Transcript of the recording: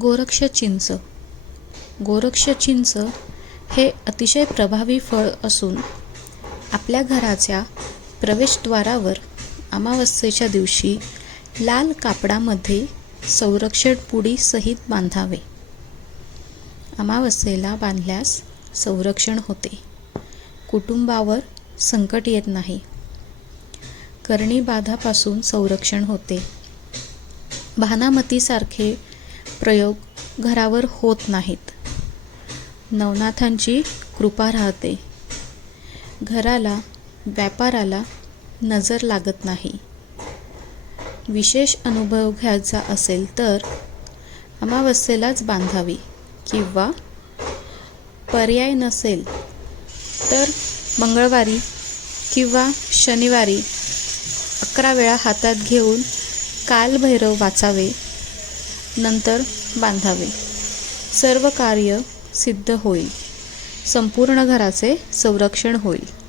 गोरक्ष चिंच गोरक्ष चिंच हे अतिशय प्रभावी फळ असून आपल्या घराच्या प्रवेशद्वारावर अमावस्येच्या दिवशी लाल कापडामध्ये संरक्षण पुडीसहित बांधावे. अमावस्येला बांधल्यास संरक्षण होते. कुटुंबावर संकट येत नाही. करणीबाधापासून संरक्षण होते. भानामतीसारखे प्रयोग घरावर होत नाहीत. नवनाथांची कृपा राहते. घराला व्यापाराला नजर लागत नाही. विशेष अनुभव घ्यायचा असेल तर अमावस्येलाच बांधावी किंवा पर्याय नसेल तर मंगळवारी किंवा शनिवारी अकरा वेळा हातात घेऊन कालभैरव वाचावे नंतर बांधावे. सर्व कार्य सिद्ध होईल. संपूर्ण घराचे संरक्षण होईल.